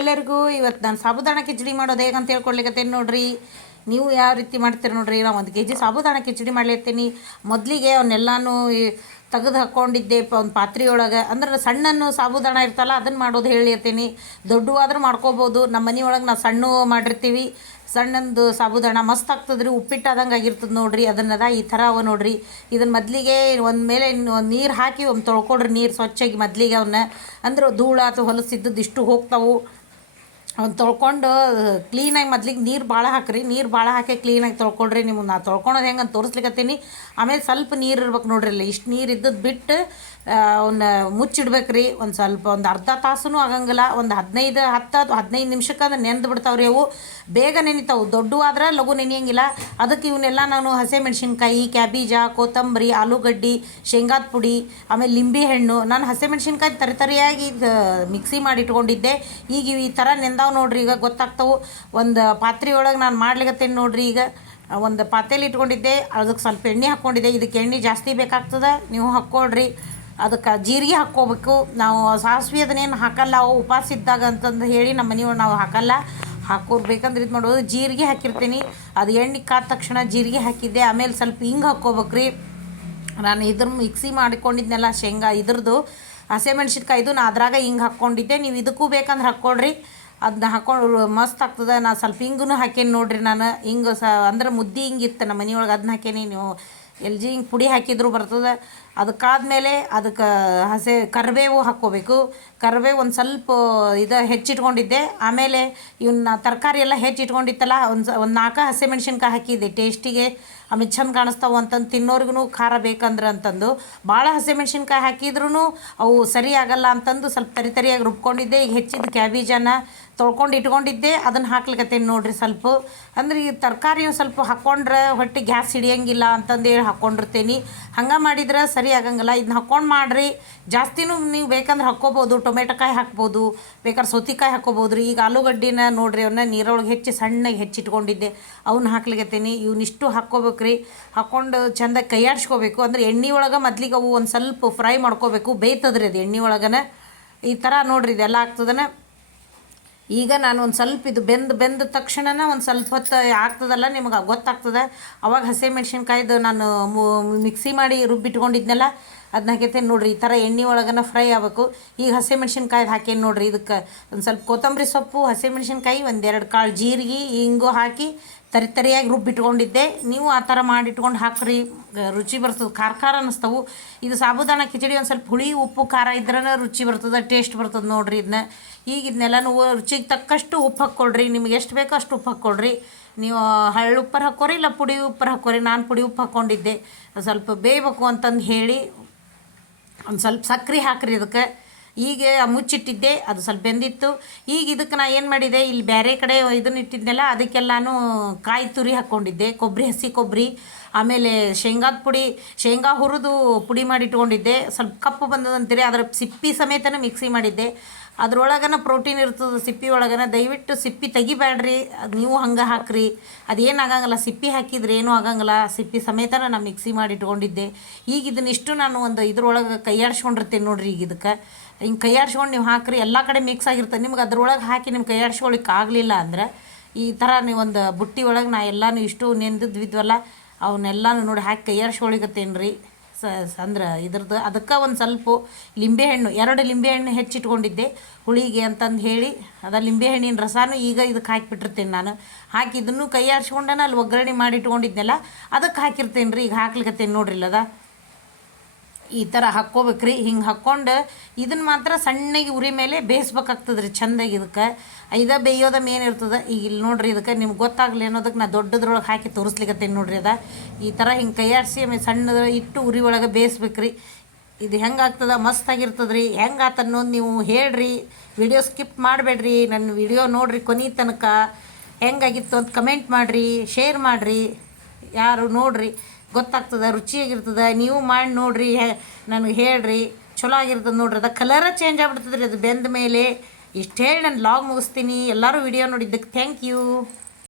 ಎಲ್ಲರಿಗೂ. ಇವತ್ತು ನಾನು ಸಾಬುದಾಣ ಕಿಚಡಿ ಮಾಡೋದು ಹೇಗಂತ ಹೇಳ್ಕೊಡ್ಲಿಕ್ಕತ್ತೇನೆ ನೋಡ್ರಿ. ನೀವು ಯಾವ ರೀತಿ ಮಾಡ್ತೀರಿ ನೋಡ್ರಿ. ನಾನು ಒಂದು ಕೆ ಜಿ ಸಾಬುದಾಣ ಕಿಚಡಿ ಮಾಡ್ಲಿರ್ತೀನಿ ಮೊದಲಿಗೆ ಅವನ್ನೆಲ್ಲಾನು ತೆಗೆದು ಹಾಕ್ಕೊಂಡಿದ್ದೆ ಒಂದು ಪಾತ್ರೆಯೊಳಗೆ. ಅಂದ್ರೆ ಸಣ್ಣನ್ನು ಸಾಬುದಾಣ ಇರ್ತಲ್ಲ ಅದನ್ನು ಮಾಡೋದು ಹೇಳಿರ್ತೀನಿ. ದೊಡ್ಡವಾದ್ರೂ ಮಾಡ್ಕೋಬೋದು. ನಮ್ಮ ಮನೆಯೊಳಗೆ ನಾವು ಸಣ್ಣ ಮಾಡಿರ್ತೀವಿ. ಸಣ್ಣಂದು ಸಾಬುದಾಣ ಮಸ್ತ್ ಆಗ್ತದೆ ರೀ ಉಪ್ಪಿಟ್ಟಾದಂಗೆ ಆಗಿರ್ತದೆ ನೋಡ್ರಿ. ಅದನ್ನದ ಈ ಥರ ಅವ ನೋಡ್ರಿ. ಇದನ್ನು ಮೊದಲಿಗೆ ಒಂದು ಮೇಲೆ ನೀರು ಹಾಕಿ ಒಂದು ತೊಳ್ಕೊಡ್ರಿ ನೀರು ಸ್ವಚ್ಛಾಗಿ ಮೊದಲಿಗೆ ಅವನ್ನ ಅಂದ್ರೆ ಧೂಳ ಅಥವಾ ಹೊಲಸಿದ್ದದ್ದು ಇಷ್ಟು ಹೋಗ್ತಾವು. ಅವ್ನು ತೊಳ್ಕೊಂಡು ಕ್ಲೀನಾಗಿ ಮೊದ್ಲಿಗೆ ನೀರು ಭಾಳ ಹಾಕ್ರಿ, ನೀರು ಭಾಳ ಹಾಕಿ ಕ್ಲೀನಾಗಿ ತೊಳ್ಕೊಳ್ರಿ ನಿಮ್ಗೆ ನಾ ತೊಳ್ಕೊಳೋದು ಹೆಂಗೆ ಅಂತ ತೋರಿಸ್ಲಿಕ್ಕತ್ತೀನಿ ಆಮೇಲೆ ಸ್ವಲ್ಪ ನೀರು ಇರ್ಬೇಕು ನೋಡ್ರಿ ಇಲ್ಲಿ ಇಷ್ಟು ನೀರು ಇದ್ದದ್ದು ಬಿಟ್ಟು ಅವನ್ನ ಮುಚ್ಚಿಡ್ಬೇಕು ರೀ ಒಂದು ಸ್ವಲ್ಪ ಒಂದು ಅರ್ಧ ತಾಸೂ ಆಗಂಗಿಲ್ಲ. ಒಂದು ಹದಿನೈದು, ಹತ್ತು, ಹದಿನೈದು ನಿಮಿಷಕ್ಕೆ ಅದು ನೆಂದು ಬಿಡ್ತಾವ್ರಿ ಅವು. ಬೇಗ ನೆನಿತಾವು. ದೊಡ್ಡವು ಆದ್ರೆ ಲಘು ನೆನೆಯಂಗಿಲ್ಲ. ಅದಕ್ಕೆ ಇವನ್ನೆಲ್ಲ ನಾನು ಹಸೆ ಮೆಣಸಿನ್ಕಾಯಿ ಕ್ಯಾಬೀಜ, ಕೊತ್ತಂಬರಿ, ಆಲೂಗಡ್ಡಿ, ಶೇಂಗಾದ ಪುಡಿ, ಆಮೇಲೆ ಲಿಂಬೆ ಹಣ್ಣು ನಾನು ಹಸೆ ಮೆಣಸಿನ್ಕಾಯಿ ತರಿತರಿಯಾಗಿ ಮಿಕ್ಸಿ ಮಾಡಿ ಇಟ್ಕೊಂಡಿದ್ದೆ ಈಗ ಈ ಥರ ನೆಂದಾವ್ ನೋಡ್ರಿ, ಈಗ ಗೊತ್ತಾಗ್ತವು. ಒಂದು ಪಾತ್ರೆ ಒಳಗೆ ನಾನು ಮಾಡ್ಲಿಕ್ಕತ್ತೇನೆ ನೋಡ್ರಿ ಈಗ. ಒಂದು ಪಾತ್ರೆಲಿ ಇಟ್ಕೊಂಡಿದ್ದೆ ಅದಕ್ಕೆ ಸ್ವಲ್ಪ ಎಣ್ಣೆ ಹಾಕ್ಕೊಂಡಿದ್ದೆ ಇದಕ್ಕೆ ಎಣ್ಣೆ ಜಾಸ್ತಿ ಬೇಕಾಗ್ತದೆ, ನೀವು ಹಾಕ್ಕೊಳ್ರಿ. ಅದಕ್ಕೆ ಜೀರಿಗೆ ಹಾಕ್ಕೋಬೇಕು. ನಾವು ಸಾಸಿವೆ ಅದನ್ನೇನು ಹಾಕಲ್ಲ, ಅವು ಉಪವಾಸ ಇದ್ದಾಗ ಅಂತಂದು ಹೇಳಿ ನಮ್ಮ ಮನೆಯವ್ರು ನಾವು ಹಾಕಲ್ಲ. ಹಾಕೋರು ಬೇಕಂದ್ರೆ ಇದು ಮಾಡೋದು ಜೀರಿಗೆ ಹಾಕಿರ್ತೀನಿ. ಅದು ಎಣ್ಣೆ ಕಾದ ತಕ್ಷಣ ಜೀರಿಗೆ ಹಾಕಿದ್ದೆ. ಆಮೇಲೆ ಸ್ವಲ್ಪ ಹಿಂಗೆ ಹಾಕ್ಕೋಬೇಕ್ರಿ. ನಾನು ಇದ್ರ ಮಿಕ್ಸಿ ಮಾಡಿಕೊಂಡಿದ್ನೆಲ್ಲ ಶೇಂಗಾ ಇದ್ರದ್ದು ಹಸಿಮೆಣ್ಸಿನ್ಕಾಯ್ದು ನಾ ಅದ್ರಾಗ ಹಿಂಗೆ ಹಾಕ್ಕೊಂಡಿದ್ದೆ. ನೀವು ಇದಕ್ಕೂ ಬೇಕಂದ್ರೆ ಹಾಕ್ಕೊಳ್ರಿ. ಅದನ್ನ ಹಾಕೊಂಡು ಮಸ್ತ್ ಆಗ್ತದೆ. ನಾ ಸ್ವಲ್ಪ ಹಿಂಗೂ ಹಾಕೇನಿ ನೋಡ್ರಿ ನಾನು. ಹಿಂಗೆ ಸ, ಅಂದ್ರೆ ಮುದ್ದೆ ಹಿಂಗಿತ್ತು ನಮ್ಮ ಮನೆಯೊಳಗೆ ಅದನ್ನ ಹಾಕೇನಿ ನೀವು. ಎಲ್ ಜಿ ಹಿಂಗೆ ಪುಡಿ ಹಾಕಿದ್ರು ಬರ್ತದೆ. ಅದಕ್ಕಾದ್ಮೇಲೆ ಅದಕ್ಕೆ ಹಸೆ ಕರಿಬೇವು ಹಾಕ್ಕೋಬೇಕು. ಕರಿಬೇವು ಒಂದು ಸ್ವಲ್ಪ ಇದು ಹೆಚ್ಚಿಟ್ಕೊಂಡಿದ್ದೆ. ಆಮೇಲೆ ಇವನ್ನ ತರಕಾರಿ ಎಲ್ಲ ಹೆಚ್ಚಿಟ್ಕೊಂಡಿತ್ತಲ್ಲ, ಒಂದು ಒಂದು ನಾಲ್ಕು ಹಸಿಮೆಣ್ಸಿನ್ಕಾಯಿ ಹಾಕಿದ್ದೆ. ಟೇಸ್ಟಿಗೆ ಆಮೇಲೆ ಚಂದ ಕಾಣಿಸ್ತಾವೆ ಅಂತಂದು ತಿನ್ನೋರ್ಗು ಖಾರ ಬೇಕಂದ್ರೆ ಅಂತಂದು. ಭಾಳ ಹಸಿಮೆಣ್ಸಿನ್ಕಾಯಿ ಹಾಕಿದ್ರೂ ಅವು ಸರಿ ಆಗಲ್ಲ ಅಂತಂದು ಸ್ವಲ್ಪ ತರಿ ತರಿಯಾಗಿ ರುಬ್ಕೊಂಡಿದ್ದೆ. ಈಗ ಹೆಚ್ಚಿದ ಕ್ಯಾಬೇಜನ್ನು ತೊಳ್ಕೊಂಡು ಇಟ್ಕೊಂಡಿದ್ದೆ. ಅದನ್ನು ಹಾಕ್ಲಿಕ್ಕತ್ತೇನೆ ನೋಡಿರಿ ಸ್ವಲ್ಪ. ಅಂದ್ರೆ ಈ ತರಕಾರಿ ಸ್ವಲ್ಪ ಹಾಕ್ಕೊಂಡ್ರೆ ಹೊಟ್ಟೆ ಗ್ಯಾಸ್ ಹಿಡಿಯಂಗಿಲ್ಲ ಅಂತಂದೇಳಿ ಹಾಕ್ಕೊಂಡಿರ್ತೀನಿ ಹಂಗೆ ಮಾಡಿದ್ರೆ ಸರಿ ಆಗಂಗಿಲ್ಲ. ಇದನ್ನ ಹಾಕ್ಕೊಂಡು ಮಾಡಿರಿ. ಜಾಸ್ತಿನೂ ನೀವು ಬೇಕಂದ್ರೆ ಹಾಕ್ಕೋಬೋದು. ಟೊಮೆಟೊಕಾಯಿ ಹಾಕ್ಬೋದು. ಬೇಕಾದ್ರೆ ಸೌತಿಕಾಯಿ ಹಾಕ್ಕೋಬೋದು ರೀ ಈಗ ಆಲೂಗಡ್ಡಿನ ನೋಡ್ರಿ ಅವನ್ನ ನೀರೊಳಗೆ ಹೆಚ್ಚಿ ಸಣ್ಣಗೆ ಹೆಚ್ಚಿಟ್ಕೊಂಡಿದ್ದೆ. ಅವನ್ನ ಹಾಕ್ಲಿಕತ್ತೀನಿ. ಇವನ್ನಿಷ್ಟು ಹಾಕ್ಕೋಬೇಕ್ರಿ. ಹಾಕ್ಕೊಂಡು ಚೆಂದ ಕೈಯಾಡ್ಸ್ಕೋಬೇಕು. ಅಂದ್ರೆ ಎಣ್ಣೆ ಒಳಗೆ ಮೊದ್ಲಿಗೆ ಅವು ಒಂದು ಸ್ವಲ್ಪ ಫ್ರೈ ಮಾಡ್ಕೋಬೇಕು. ಬೇಯ್ತದ್ರಿ ಅದು ಎಣ್ಣೆ ಒಳಗನ. ಈ ಥರ ನೋಡ್ರಿ, ಇದೆಲ್ಲ ಆಗ್ತದನ. ಈಗ ನಾನು ಒಂದು ಸ್ವಲ್ಪ ಇದು ಬೆಂದು, ಬೆಂದ ತಕ್ಷಣನ ಒಂದು ಸ್ವಲ್ಪ ಹೊತ್ತು ಆಗ್ತದಲ್ಲ ನಿಮಗೆ, ಗೊತ್ತಾಗ್ತದೆ? ಅವಾಗ ಹಸಿಮೆಣ್ಸಿನ್ಕಾಯ್ದು ನಾನು ಮಿಕ್ಸಿ ಮಾಡಿ ರುಬ್ಬಿಟ್ಕೊಂಡಿದ್ನಲ್ಲ ಅದನ್ನ ಹಾಕೈತೇನೆ ನೋಡಿರಿ, ಈ ಥರ ಎಣ್ಣೆ ಒಳಗನ ಫ್ರೈ ಆಗಬೇಕು. ಈಗ ಹಸಿಮೆಣ್ಸಿನ್ಕಾಯ್ದು ಹಾಕೇನಿ ನೋಡಿರಿ, ಇದಕ್ಕೆ ಒಂದು ಸ್ವಲ್ಪ ಕೊತ್ತಂಬರಿ ಸೊಪ್ಪು ಹಸಿಮೆಣ್ಸಿನ್ಕಾಯಿ ಒಂದೆರಡು ಕಾಳು ಜೀರಿಗೆ ಹಿಂಗು ಹಾಕಿ ತರಿ ತರಿಯಾಗಿ ರುಬ್ಬಿಟ್ಕೊಂಡಿದ್ದೆ. ನೀವು ಆ ಥರ ಮಾಡಿಟ್ಕೊಂಡು ಹಾಕ್ರಿ. ರುಚಿ ಬರ್ತದೆ. ಖಾರ ಖಾರ ಅನ್ನಿಸ್ತವು ಇದು ಸಾಬುದಾನ ಕಿಚಡಿ ಒಂದು ಸ್ವಲ್ಪ ಹುಳಿ, ಉಪ್ಪು, ಖಾರ ಇದ್ರೇ ರುಚಿ ಬರ್ತದೆ, ಟೇಸ್ಟ್ ಬರ್ತದೆ ನೋಡಿರಿ ಇದನ್ನ ಈಗ ಇದನ್ನೆಲ್ಲನೂ ರುಚಿಗೆ ತಕ್ಕಷ್ಟು ಉಪ್ಪು ಹಾಕ್ಕೊಳ್ರಿ. ನಿಮ್ಗೆ ಎಷ್ಟು ಬೇಕೋ ಅಷ್ಟು ಉಪ್ಪು ಹಾಕ್ಕೊಳ್ರಿ. ನೀವು ಹಳ್ಳು ಉಪ್ಪರು ಹಾಕೋರಿ ಇಲ್ಲ ಪುಡಿ ಉಪ್ಪರು ಹಾಕೋರಿ ನಾನು ಪುಡಿ ಉಪ್ಪು ಹಾಕ್ಕೊಂಡಿದ್ದೆ. ಸ್ವಲ್ಪ ಬೇಯಬೇಕು ಅಂತಂದು ಹೇಳಿ ಒಂದು ಸ್ವಲ್ಪ ಸಕ್ರೆ ಹಾಕ್ರಿ ಇದಕ್ಕೆ ಈಗ ಮುಚ್ಚಿಟ್ಟಿದ್ದೆ, ಅದು ಸ್ವಲ್ಪ ಬೆಂದಿತ್ತು. ಈಗ ಇದಕ್ಕೆ ನಾನು ಏನು ಮಾಡಿದೆ, ಇಲ್ಲಿ ಬೇರೆ ಕಡೆ ಇದನ್ನ ಇಟ್ಟಿದ್ನಲ್ಲ, ಅದಕ್ಕೆಲ್ಲಾನು ಕಾಯಿ ತುರಿ ಹಾಕ್ಕೊಂಡಿದ್ದೆ ಕೊಬ್ಬರಿ ಹಸಿ ಕೊಬ್ಬರಿ ಆಮೇಲೆ ಶೇಂಗಾದ ಪುಡಿ, ಶೇಂಗಾ ಹುರಿದು ಪುಡಿ ಮಾಡಿ ಇಟ್ಕೊಂಡಿದ್ದೆ. ಸ್ವಲ್ಪ ಕಪ್ಪು ಬಂದದಂತೀರಿ ಅದರ ಸಿಪ್ಪಿ ಸಮೇತನೂ ಮಿಕ್ಸಿ ಮಾಡಿದ್ದೆ. ಅದ್ರೊಳಗನ ಪ್ರೋಟೀನ್ ಇರ್ತದೆ, ಸಿಪ್ಪಿ ಒಳಗನ. ದಯವಿಟ್ಟು ಸಿಪ್ಪಿ ತೆಗಿಬೇಡ್ರಿ ಅದು ನೀವು ಹಂಗೆ ಹಾಕ್ರಿ. ಅದೇನು ಆಗಂಗಿಲ್ಲ, ಸಿಪ್ಪಿ ಹಾಕಿದ್ರೆ ಏನೂ ಆಗಂಗಿಲ್ಲ. ಸಿಪ್ಪಿ ಸಮೇತನ ನಾನು ಮಿಕ್ಸಿ ಮಾಡಿ ಇಟ್ಕೊಂಡಿದ್ದೆ. ಈಗ ಇದನ್ನಿಷ್ಟು ನಾನು ಒಂದು ಇದ್ರೊಳಗೆ ಕೈಯಾಡ್ಸ್ಕೊಂಡಿರ್ತೇನೆ ನೋಡ್ರಿ ಈಗ ಇದಕ್ಕೆ. ಹಿಂಗೆ ಕೈಯಾಡ್ಸ್ಕೊಂಡು ನೀವು ಹಾಕ್ರಿ. ಎಲ್ಲ ಕಡೆ ಮಿಕ್ಸ್ ಆಗಿರ್ತದೆ. ನಿಮ್ಗೆ ಅದ್ರೊಳಗೆ ಹಾಕಿ ನಿಮ್ಮ ಕೈಯಾಡ್ಸ್ಕೊಳಿಕ್ಕೆ ಆಗಲಿಲ್ಲ ಅಂದ್ರೆ ಈ ಥರ ನೀವು ಒಂದು ಬುಟ್ಟಿ ಒಳಗೆ ನಾ ಎಲ್ಲಾನು ಇಷ್ಟು ನೆಂದಿದ್ವಿದ್ವಲ್ಲ ಅವನ್ನೆಲ್ಲನೂ ನೋಡಿ ಹಾಕಿ ಕೈಯಾಡ್ಸ್ಕೊಳಿಕತ್ತೇನು ರೀ ಸ, ಅಂದ್ರೆ ಇದ್ರದ್ದು ಅದಕ್ಕೆ ಒಂದು ಸ್ವಲ್ಪ ಲಿಂಬೆಹಣ್ಣು, ಎರಡು ಲಿಂಬೆಹಣ್ಣು ಹೆಚ್ಚಿಟ್ಕೊಂಡಿದ್ದೆ ಹುಳಿಗೆ ಅಂತಂದು ಹೇಳಿ. ಅದ ಲಿಂಬೆಹಣ್ಣಿನ ರಸನೂ ಈಗ ಇದಕ್ಕೆ ಹಾಕಿಬಿಟ್ಟಿರ್ತೀನಿ ನಾನು. ಹಾಕಿ ಇದನ್ನು ಕೈ ಆಡ್ಸ್ಕೊಂಡನ ಅಲ್ಲಿ ಒಗ್ಗರಣೆ ಮಾಡಿ ಇಟ್ಕೊಂಡಿದ್ನಲ್ಲ ಅದಕ್ಕೆ ಹಾಕಿರ್ತೀನಿ ರೀ ಈಗ ಹಾಕ್ಲಿಕ್ಕೆ ನೋಡ್ರಿ ಈ ಥರ ಹಾಕ್ಕೋಬೇಕ್ರಿ. ಹಿಂಗೆ ಹಾಕ್ಕೊಂಡು ಇದನ್ನು ಮಾತ್ರ ಸಣ್ಣಗೆ ಉರಿ ಮೇಲೆ ಬೇಯಿಸ್ಬೇಕಾಗ್ತದೆ ರೀ ಚೆಂದಾಗಿ ಇದಕ್ಕೆ. ಐದ ಬೇಯೋದ ಮೇನ್ ಇರ್ತದೆ. ಈಗ ಇಲ್ಲಿ ನೋಡ್ರಿ ಇದಕ್ಕೆ ನಿಮ್ಗೆ ಗೊತ್ತಾಗಲಿ ಅನ್ನೋದಕ್ಕೆ ನಾ ದೊಡ್ಡದ್ರೊಳಗೆ ಹಾಕಿ ತೋರಿಸ್ಲಿಕ್ಕತ್ತೀನಿ ನೋಡ್ರಿ ಅದ. ಈ ಥರ ಹಿಂಗೆ ಕೈಯಾಡಿಸಿ ಆಮೇಲೆ ಸಣ್ಣದ ಇಟ್ಟು ಉರಿ ಒಳಗೆ ಬೇಯಿಸ್ಬೇಕ್ರಿ. ಇದು ಹೆಂಗೆ ಆಗ್ತದೆ? ಮಸ್ತ್ ಆಗಿರ್ತದೆ ರೀ ಹೆಂಗೆ ಆತ ಅನ್ನೋದು ನೀವು ಹೇಳ್ರಿ. ವಿಡಿಯೋ ಸ್ಕಿಪ್ ಮಾಡಬೇಡ್ರಿ. ನನ್ನ ವಿಡಿಯೋ ನೋಡಿರಿ ಕೊನೆ ತನಕ. ಹೆಂಗಾಗಿತ್ತು ಅಂತ ಕಮೆಂಟ್ ಮಾಡಿರಿ. ಶೇರ್ ಮಾಡಿರಿ. ಯಾರು ನೋಡಿರಿ. ಗೊತ್ತಾಗ್ತದೆ, ರುಚಿಯಾಗಿರ್ತದೆ, ನೀವು ಮಾಡಿ ನೋಡಿರಿ ನನಗೆ ಹೇಳ್ರಿ ಚಲೋ ಆಗಿರ್ತದೆ ನೋಡ್ರಿ, ಅದು ಕಲರ ಚೇಂಜ್ ಆಗ್ಬಿಡ್ತದೆ ರೀ, ಅದು ಬೆಂದ ಮೇಲೆ. ಇಷ್ಟು ಹೇಳಿ, ನಾನು ಲಾಗ್ ಮುಗಿಸ್ತೀನಿ. ಎಲ್ಲರೂ ವಿಡಿಯೋ ನೋಡಿದ್ದಕ್ಕೆ ಥ್ಯಾಂಕ್ ಯು